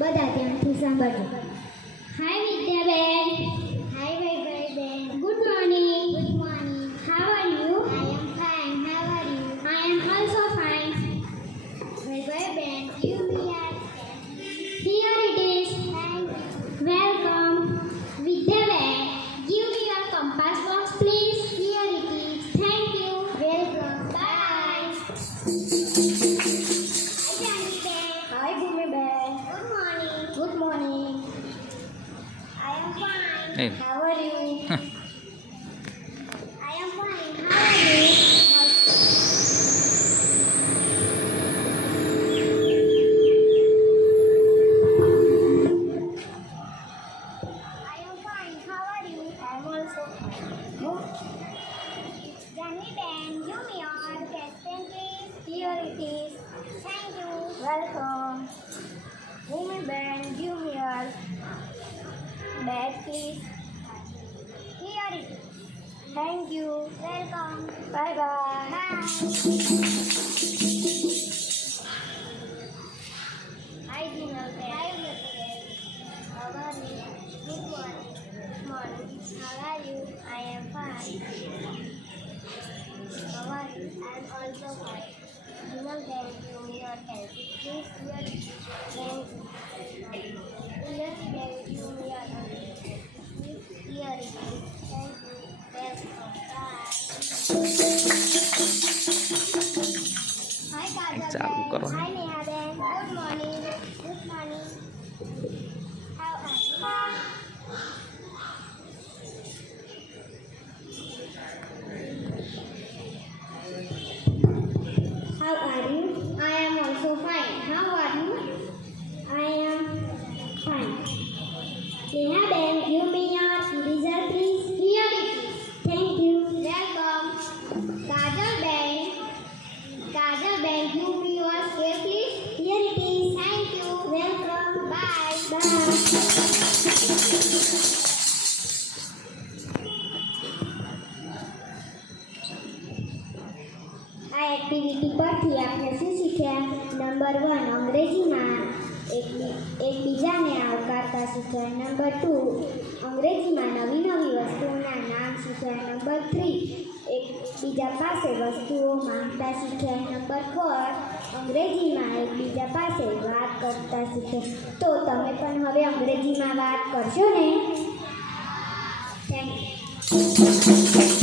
બધા ધ્યાનથી સાંભળજો. Hi Vaibhaviben. Hi Vaibhaviben. Good morning. Good morning. How are you? I am fine. How are you? I am also fine. Vaibhaviben, give me your pen. Here it is. Thank you. Welcome. Vidyaben, give me your compass box, please. Here it is. Thank you. Welcome. Bye. Hi, Bhumiben. Good morning. Good morning. I am fine. Hey. How are you? I am fine. How are you? I am fine. How are you? I am also fine. Janviben, give me your question, please. Here it is. Thank you. Welcome. Bhumiben, give me your bag, please. Here it is. Thank you. Welcome. Bye bye. Bye. Hi, Jinalben. Hi, Jinalben. How are you? Good morning. Morning. How are you? I am fine. How are you? I am also fine. Jinalben, give me your pencil. Please, here it is. Thank you. Jinalben, give me your pencil. Please, here it is. Thank you. Welcome. Bye. Hi, ચાલુ કરો. Kajal. Hi, Neha. Good morning. Good morning. How are you? How are you? I am also fine. How are you? I am fine. Neha Ben, give me your eraser, please. Here it is. Thank you. Welcome. Kajal Ben, give me your scale, please. Here it is. Thank you. Welcome. Bye. Bye. આ activity પરથી આપણે શું શીખ્યા? Number 1 અંગ્રેજીમાં એકબીજાને આવકારતા શીખ્યા. Number 2 અંગ્રેજીમાં નવી નવી વસ્તુઓના નામ શીખ્યા. નંબર 3 એકબીજા પાસે વસ્તુઓ માંગતા શીખ્યા. નંબર 4 અંગ્રેજીમાં એકબીજા પાસે વાત કરતા શીખ્યા. તો તમે પણ હવે અંગ્રેજીમાં વાત કરશો ને? Thank you.